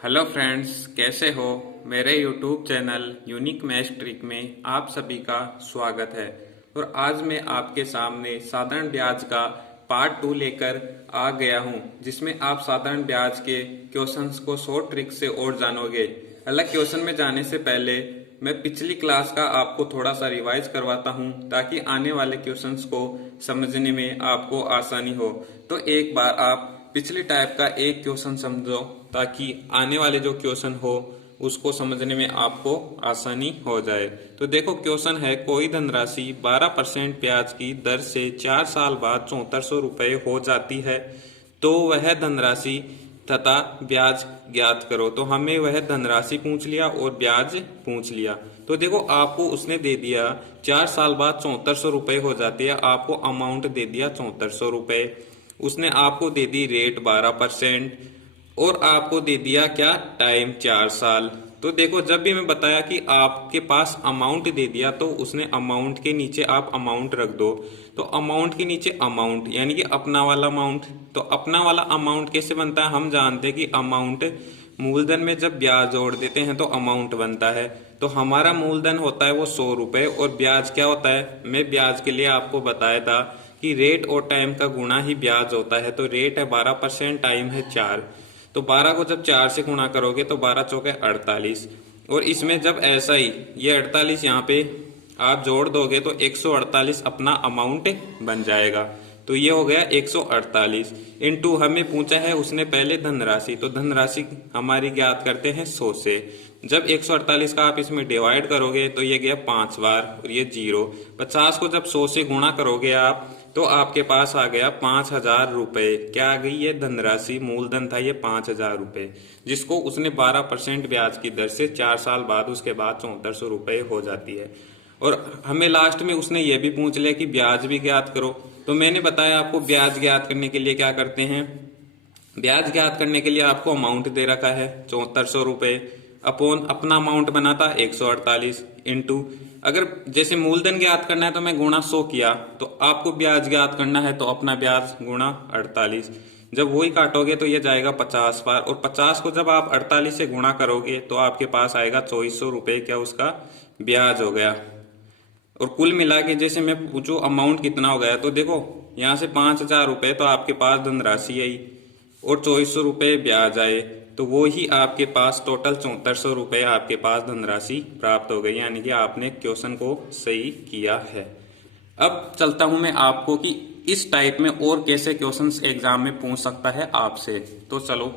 Hello friends, कैसे हो। मेरे YouTube channel unique math trick में आप सभी का स्वागत है। और आज मैं आपके सामने साधारण ब्याज का पार्ट 2 लेकर आ गया हूं, जिसमें आप साधारण ब्याज के क्वेश्चंस को शॉर्ट ट्रिक से और जानोगे। अलग क्वेश्चन में जाने से पहले मैं पिछली क्लास का आपको थोड़ा सा रिवाइज करवाता हूं, ताकि आने वाले क्वेश्चंस को समझने में आपको आसानी हो। तो एक बार आप पिछली टाइप का एक क्वेश्चन समझो, ताकि आने वाले जो क्वेश्चन हो उसको समझने में आपको आसानी हो जाए। तो देखो, क्वेश्चन है कोई धनराशि 12% ब्याज की दर से 4 साल बाद 7400 रुपये हो जाती है, तो वह धनराशि तथा ब्याज ज्ञात करो। तो हमें वह धनराशि पूछ लिया और ब्याज पूछ लिया। तो देखो, आपको उसने दे दिया 4 साल बाद 7400 रुपये हो जाती है, आपको अमाउंट दे दिया 7400 रुपये। उसने आपको दे दी रेट 12% और आपको दे दिया क्या, टाइम 4 साल। तो देखो, जब भी मैं बताया कि आपके पास अमाउंट दे दिया, तो उसने अमाउंट के नीचे आप अमाउंट रख दो। तो अमाउंट के नीचे अमाउंट यानी कि अपना वाला अमाउंट। तो अपना वाला अमाउंट कैसे बनता है, हम जानते हैं कि अमाउंट मूलधन में जब ब्याज जोड़ देते हैं तो अमाउंट बनता है। तो हमारा मूलधन होता है वो 100 रुपए, और ब्याज क्या होता है, मैं ब्याज के लिए आपको बताया था कि रेट और टाइम का गुणा ही ब्याज होता है। तो रेट है 12%, टाइम है 4। तो 12 को जब 4 से गुणा करोगे तो 12 चौके 48। और इसमें जब ऐसा ही ये 48 यहाँ पे आप जोड़ दोगे तो 148 अपना अमाउंट बन जाएगा। तो ये हो गया 148 इंटू हमें पूछा है उसने पहले धनराशि। तो धनराशि हमारी ज्ञात करते हैं 100 से। जब 148 का आप इसमें डिवाइड करोगे तो ये गया 5 बार और ये 0। 50 को जब 100 से गुणा करोगे आप, तो आपके पास आ गया 5000 रुपए। क्या आ गई, ये धनराशि मूलधन था ये 5000 रुपए, जिसको उसने 12% ब्याज की दर से 4 साल बाद उसके बाद 7400 रुपए हो जाती है। और हमें लास्ट में उसने ये भी पूछ लिया कि ब्याज भी ज्ञात करो। तो मैंने बताया आपको ब्याज ज्ञात करने के लिए क्या करते हैं। ब्याज ज्ञात करने के लिए आपको अमाउंट दे रखा है 7400 रुपए, अपॉन अपना अमाउंट बना था 148 इंटू, अगर जैसे मूलधन ज्ञात करना है तो मैं गुणा 100 किया, तो आपको ब्याज ज्ञात करना है तो अपना ब्याज गुणा 48। जब वही काटोगे तो ये जाएगा 50 बार, और 50 को जब आप 48 से गुणा करोगे तो आपके पास आएगा 2400 रुपए, क्या उसका ब्याज हो गया। और कुल मिला के जैसे मैं पूछूं अमाउंट कितना हो गया, तो देखो यहाँ से 5000 रुपए तो आपके पास धनराशि आई और 2400 रुपए ब्याज आए, तो वो ही आपके पास टोटल 7400 रुपए आपके पास धनराशि प्राप्त हो गई। यानी कि आपने क्वेश्चन को सही किया है। अब चलता हूं मैं आपको कि इस टाइप में और कैसे क्वेश्चंस एग्जाम में पूछ सकता है आपसे। तो चलो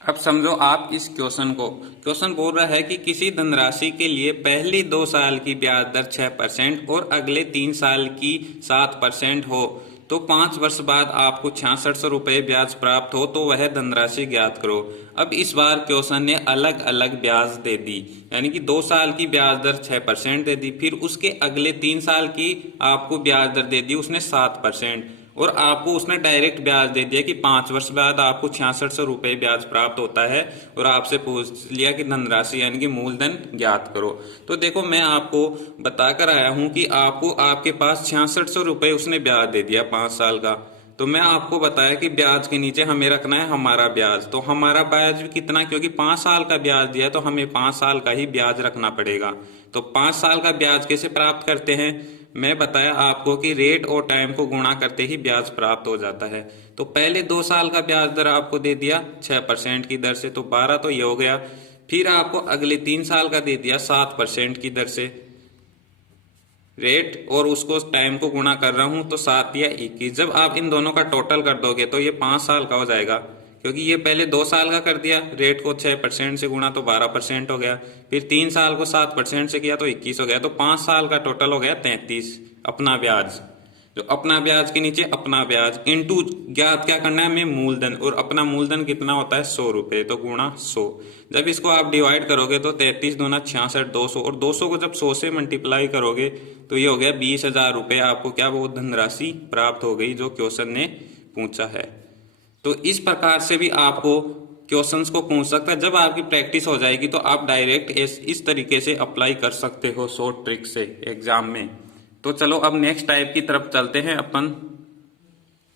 अब समझो आप इस क्वेश्चन को। क्वेश्चन बोल रहा है कि किसी धनराशि के लिए पहले 2 साल की ब्याज दर 6% और अगले 3 साल की 7% हो, तो 5 वर्ष बाद आपको 6600 रुपये ब्याज प्राप्त हो, तो वह धनराशि ज्ञात करो। अब इस बार क्वेश्चन ने अलग अलग ब्याज दे दी, यानी कि 2 साल की ब्याज दर 6% दे दी, फिर उसके अगले 3 साल की आपको ब्याज दर दे दी उसने 7%, और आपको उसने डायरेक्ट ब्याज दे दिया कि 5 वर्ष बाद आपको 6600 रुपये ब्याज प्राप्त होता है, और आपसे पूछ लिया कि धनराशि यानी कि मूलधन ज्ञात करो। तो देखो, मैं आपको बताकर आया हूं कि आपको आपके पास 6600 रुपये उसने ब्याज दे दिया 5 साल का। तो मैं आपको बताया कि ब्याज के नीचे हमें रखना है हमारा ब्याज। तो हमारा ब्याज कितना, क्योंकि 5 साल का ब्याज दिया तो हमें 5 साल का ही ब्याज रखना पड़ेगा। तो 5 साल का ब्याज कैसे प्राप्त करते हैं, मैं बताया आपको कि रेट और टाइम को गुणा करते ही ब्याज प्राप्त हो जाता है। तो पहले 2 साल का ब्याज दर आपको दे दिया 6% की दर से, तो 12 तो ये हो गया। फिर आपको अगले 3 साल का दे दिया 7% की दर से रेट, और उसको टाइम को गुणा कर रहा हूं तो 7 या 21। जब आप इन दोनों का टोटल कर दोगे तो ये 5 साल का हो जाएगा, क्योंकि ये पहले 2 साल का कर दिया, रेट को 6% से गुणा तो 12% हो गया, फिर 3 साल को 7% से किया तो 21 हो गया। तो 5 साल का टोटल हो गया 33 अपना ब्याज। जो अपना ब्याज के नीचे अपना ब्याज इंटू ज्ञात क्या करना है हमें, मूलधन, और अपना मूलधन कितना होता है 100 रुपये, तो गुणा 100। जब इसको आप डिवाइड करोगे तो 33 दूना 66, 200, और 200 को जब 100 से मल्टीप्लाई करोगे तो ये हो गया 20,000 रुपये। आपको क्या वो धनराशि प्राप्त हो गई जो क्वेश्चन ने पूछा है। तो इस प्रकार से भी आपको क्वेश्चंस को पूछ सकता है। जब आपकी प्रैक्टिस हो जाएगी तो आप डायरेक्ट इस तरीके से अप्लाई कर सकते हो शॉर्ट ट्रिक से एग्जाम में। तो चलो अब नेक्स्ट टाइप की तरफ चलते हैं अपन।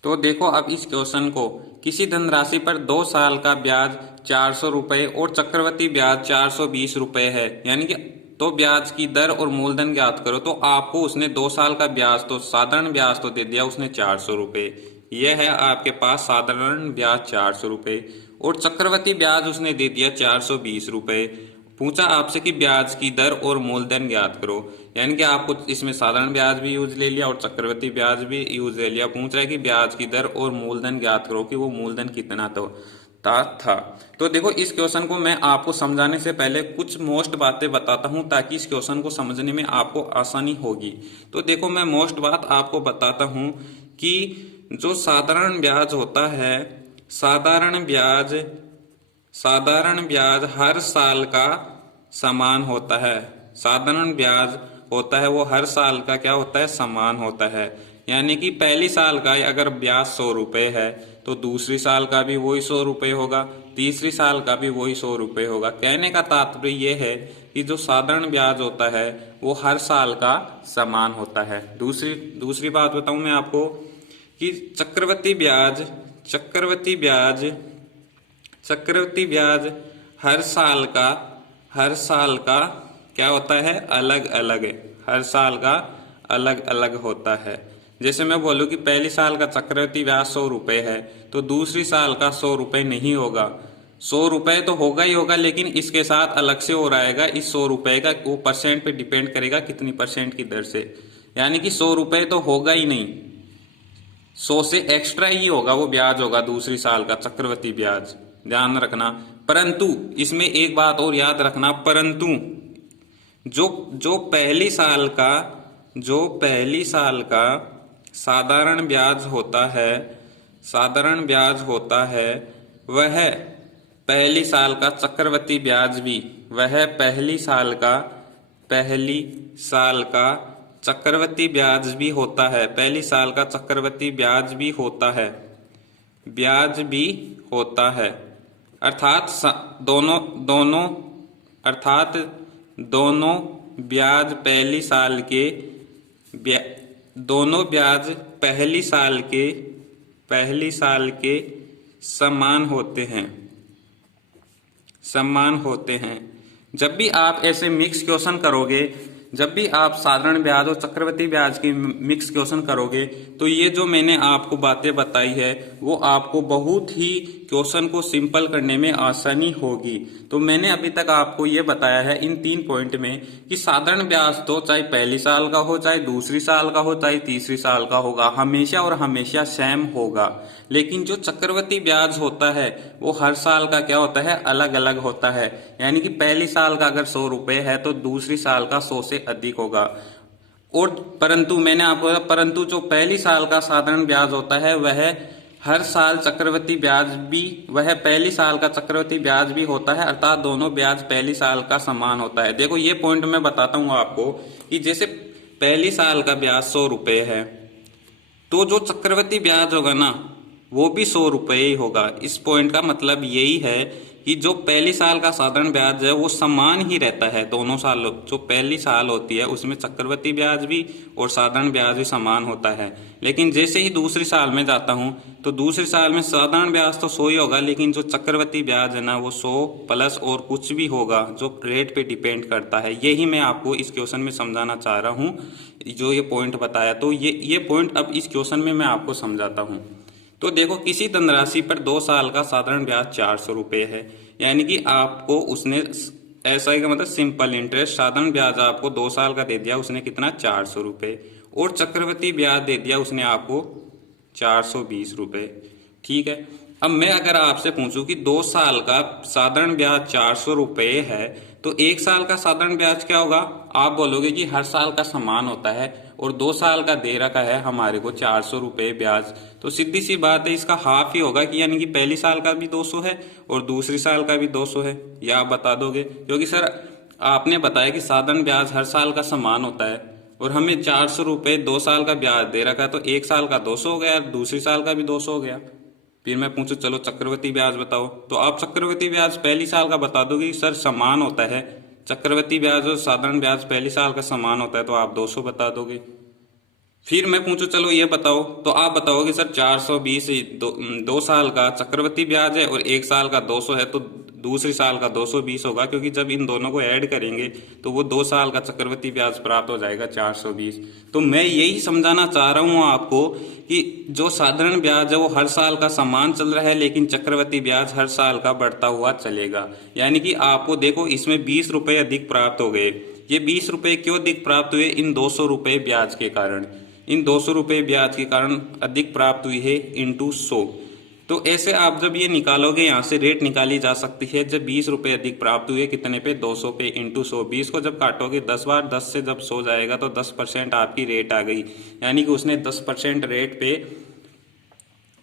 तो देखो अब इस क्वेश्चन को किसी धनराशि पर 2 साल का ब्याज 400 रुपए और चक्रवृद्धि ब्याज 420 रुपए है, यानी कि तो ब्याज की दर और मूलधन ज्ञात करो। तो आपको उसने 2 साल का ब्याज तो साधारण ब्याज तो दे दिया उसने 400 रुपए, यह है आपके पास साधारण ब्याज 400 रुपए, और चक्रवृद्धि ब्याज उसने दे दिया 420 रुपए। पूछा आपसे कि ब्याज की दर और मूलधन ज्ञात करो, यानी कि आपको इसमें साधारण ब्याज भी यूज ले लिया और चक्रवृद्धि ब्याज भी यूज ले लिया। पूछ रहा है कि ब्याज की दर और मूलधन ज्ञात करो कि वो मूलधन कितना था। तो देखो, इस क्वेश्चन को मैं आपको समझाने से पहले कुछ मोस्ट बातें बताता हूं ताकि इस क्वेश्चन को समझने में आपको आसानी होगी। तो देखो, मैं मोस्ट बात आपको बताता हूं कि जो साधारण ब्याज होता है, साधारण ब्याज हर साल का समान होता है। साधारण ब्याज होता है वो हर साल का क्या होता है, समान होता है। यानी कि पहली साल का अगर ब्याज 100 रुपए है तो दूसरी साल का भी वही 100 रुपए होगा, तीसरी साल का भी वही 100 रुपए होगा। कहने का तात्पर्य यह है कि जो साधारण ब्याज होता है वो हर साल का समान होता है। दूसरी बात बताऊं मैं आपको कि चक्रवृद्धि ब्याज हर साल का क्या होता है, अलग अलग, हर साल का अलग अलग होता है। जैसे मैं बोलूं कि पहली साल का चक्रवृद्धि ब्याज 100 रुपए है तो दूसरी साल का 100 रुपए नहीं होगा, 100 रुपए तो होगा ही होगा, लेकिन इसके साथ अलग से हो रहेगा। इस 100 रुपए का वो परसेंट पे डिपेंड करेगा कितनी परसेंट की दर से, यानी कि 100 रुपए तो होगा ही नहीं, 100 से एक्स्ट्रा ही होगा, वो ब्याज होगा दूसरी साल का चक्रवृद्धि ब्याज, ध्यान रखना। परंतु इसमें एक बात और याद रखना, परंतु जो पहली साल का साधारण ब्याज होता है वह पहली साल का चक्रवृद्धि ब्याज भी, वह पहली साल का चक्रवृद्धि ब्याज भी होता है, पहली साल का चक्रवृद्धि ब्याज भी होता है। अर्थात दोनों ब्याज पहली साल के समान होते हैं। जब भी आप ऐसे मिक्स क्वेश्चन करोगे, जब भी आप साधारण ब्याज और चक्रवृद्धि ब्याज की मिक्स क्वेश्चन करोगे, तो ये जो मैंने आपको बातें बताई है वो आपको बहुत ही क्वेश्चन को सिंपल करने में आसानी होगी। तो मैंने अभी तक आपको ये बताया है इन 3 पॉइंट में कि साधारण ब्याज तो चाहे पहली साल का हो, चाहे दूसरी साल का हो, चाहे तीसरी साल का होगा, हमेशा और हमेशा सेम होगा। लेकिन जो चक्रवृद्धि ब्याज होता है वो हर साल का क्या होता है, अलग अलग होता है। यानी कि पहली साल का अगर 100 रुपए है तो दूसरी साल का 100 से अधिक होगा। और परंतु मैंने आपको परंतु जो पहली साल का साधारण ब्याज होता है वह हर साल चक्रवृद्धि ब्याज भी, वह पहली साल का चक्रवृद्धि ब्याज भी होता है, अर्थात दोनों ब्याज पहली साल का समान होता है। देखो, ये पॉइंट मैं बताता हूं आपको कि जैसे पहली साल का ब्याज 100 रुपए है तो जो चक्रवृद्धि ब्याज होगा ना वो भी 100 रुपए ही होगा। इस पॉइंट का मतलब यही है कि जो पहली साल का साधारण ब्याज है वो समान ही रहता है दोनों साल। जो पहली साल होती है उसमें चक्रवृद्धि ब्याज भी और साधारण ब्याज भी समान होता है। लेकिन जैसे ही दूसरी साल में जाता हूं तो दूसरी साल में साधारण ब्याज तो 100 ही होगा, लेकिन जो चक्रवृद्धि ब्याज है ना वो 100 प्लस और कुछ भी होगा, जो रेट पे डिपेंड करता है। यही मैं आपको इस क्वेश्चन में समझाना चाह रहा हूँ, जो ये पॉइंट बताया। तो ये पॉइंट अब इस क्वेश्चन में मैं आपको समझाता हूँ। तो देखो, किसी धनराशि पर 2 साल का साधारण ब्याज 400 रुपए है, यानी कि आपको उसने एसआई का मतलब सिंपल इंटरेस्ट, साधारण ब्याज आपको 2 साल का दे दिया उसने, कितना, 400 रुपए, और चक्रवृद्धि ब्याज दे दिया उसने आपको 420 रुपए। ठीक है, अब मैं अगर आपसे पूछूं कि 2 साल का साधारण ब्याज 400 रुपए है तो 1 साल का साधारण ब्याज क्या होगा, आप बोलोगे कि हर साल का समान होता है और 2 साल का दे रखा है हमारे को 400 रुपए ब्याज, तो सीधी सी बात है इसका हाफ ही होगा, कि यानी कि पहली साल का भी 200 है और दूसरी साल का भी 200 है। या आप बता दोगे, क्योंकि सर आपने बताया कि साधारण ब्याज हर साल का समान होता है और हमें 400 रुपए 2 साल का ब्याज दे रखा है, तो 1 साल का 200 हो गया, दूसरी साल का भी 200 हो गया। फिर मैं पूछूं चलो चक्रवृद्धि ब्याज बताओ, तो आप चक्रवृद्धि ब्याज पहली साल का बता दोगे सर समान होता है, चक्रवृद्धि ब्याज और साधारण ब्याज पहली साल का समान होता है, तो आप 200 बता दोगे। फिर मैं पूछूं चलो ये बताओ, तो आप बताओगे सर 420 दो साल का चक्रवृद्धि ब्याज है और एक साल का 200 है, तो दूसरी साल का 220 होगा, क्योंकि जब इन दोनों को ऐड करेंगे तो वो 2 साल का चक्रवृद्धि ब्याज प्राप्त हो जाएगा 420। तो मैं यही समझाना चाह रहा हूँ आपको कि जो साधारण ब्याज है वो हर साल का समान चल रहा है, लेकिन चक्रवृद्धि ब्याज हर साल का बढ़ता हुआ चलेगा। यानी कि आपको देखो इसमें 20 रुपए अधिक प्राप्त हो गए। ये 20 रुपए क्यों अधिक प्राप्त हुए? इन 200 रुपए ब्याज के कारण। इन 200 रुपए ब्याज के कारण अधिक प्राप्त हुई है इंटू 100। तो ऐसे आप जब ये निकालोगे, यहाँ से रेट निकाली जा सकती है। जब 20 रुपए अधिक प्राप्त हुए कितने पे? 200 पे इंटू 100। 20 को जब काटोगे 10 बार, 10 से जब 100 जाएगा तो 10% आपकी रेट आ गई। यानी कि उसने 10% रेट पे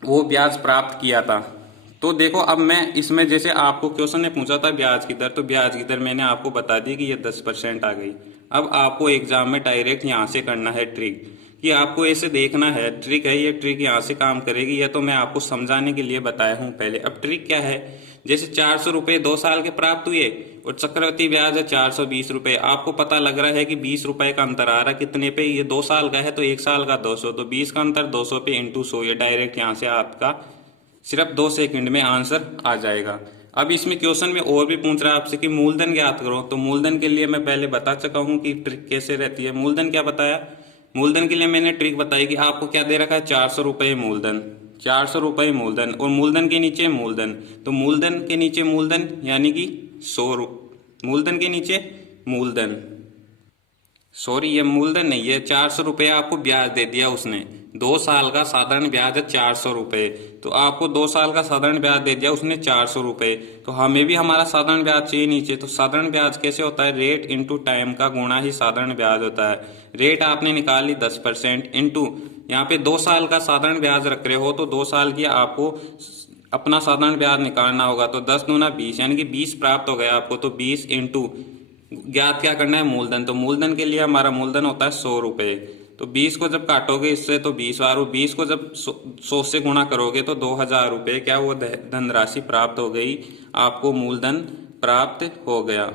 वो ब्याज प्राप्त किया था। तो देखो अब मैं इसमें, जैसे आपको क्वेश्चन ने पूछा था ब्याज की दर, तो ब्याज की दर मैंने आपको बता दी कि ये 10% आ गई। अब आपको एग्जाम में डायरेक्ट यहाँ से करना है ट्रिक, कि आपको ऐसे देखना है। ट्रिक है, ये ट्रिक यहाँ से काम करेगी। यह तो मैं आपको समझाने के लिए बताया हूँ पहले। अब ट्रिक क्या है? जैसे 400 रुपये 2 साल के प्राप्त हुए और चक्रवृद्धि ब्याज है 420 रुपये। आपको पता लग रहा है कि 20 रुपए का अंतर आ रहा है कितने पे? ये 2 साल का है तो 1 साल का 200, तो 20 का अंतर 200 पे इंटू 100। ये डायरेक्ट यहाँ से आपका सिर्फ 2 सेकंड में आंसर आ जाएगा। अब इसमें क्वेश्चन में और भी पूछ रहा है आपसे कि मूलधन ज्ञात करो। तो मूलधन के लिए मैं पहले बता चुका हूँ कि ट्रिक कैसे रहती है। मूलधन क्या बताया? मूलधन के लिए मैंने ट्रिक बताई कि आपको क्या दे रखा है? 400 रुपये मूलधन, 400 रुपये मूलधन, और मूलधन के नीचे मूलधन। तो मूलधन के नीचे मूलधन यानी कि 100 मूलधन के नीचे मूलधन, सॉरी ये मूलधन नहीं है। 400 रुपये आपको ब्याज दे दिया उसने। 2 साल का साधारण ब्याज है 400 रुपये, तो आपको 2 साल का साधारण ब्याज दे दिया उसने 400 रुपये। तो हमें भी हमारा साधारण ब्याज चाहिए नीचे। तो साधारण ब्याज कैसे होता है? रेट इंटू टाइम का गुणा ही साधारण ब्याज होता है। रेट आपने निकाली 10% इंटू, यहाँ पे 2 साल का साधारण ब्याज रख रहे हो तो 2 साल की आपको अपना साधारण ब्याज निकालना होगा। तो 10 दूना 20, यानी कि 20 प्राप्त हो गया आपको। तो 20 इंटू ज्ञात क्या करना है? मूलधन। तो मूलधन के लिए हमारा मूलधन होता है 100 रुपये। तो 20 को जब काटोगे इससे तो 20 बार, 20 को जब 100 से गुणा करोगे तो 2000 रुपये क्या वो धनराशि प्राप्त हो गई आपको, मूलधन प्राप्त हो गया।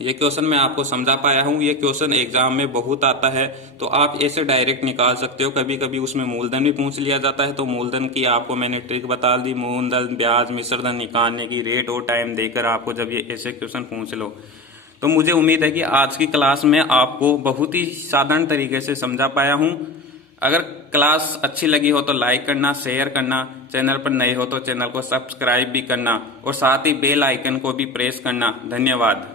ये क्वेश्चन मैं आपको समझा पाया हूँ। ये क्वेश्चन एग्जाम में बहुत आता है, तो आप ऐसे डायरेक्ट निकाल सकते हो। कभी कभी उसमें मूलधन भी पूछ लिया जाता है, तो मूलधन की आपको मैंने ट्रिक बता दी। मूलधन, ब्याज, मिश्रधन निकालने की, रेट और टाइम देकर आपको जब ये ऐसे क्वेश्चन पूछ लो। तो मुझे उम्मीद है कि आज की क्लास में आपको बहुत ही साधारण तरीके से समझा पाया हूँ। अगर क्लास अच्छी लगी हो तो लाइक करना, शेयर करना, चैनल पर नए हो तो चैनल को सब्सक्राइब भी करना और साथ ही बेल आइकन को भी प्रेस करना। धन्यवाद।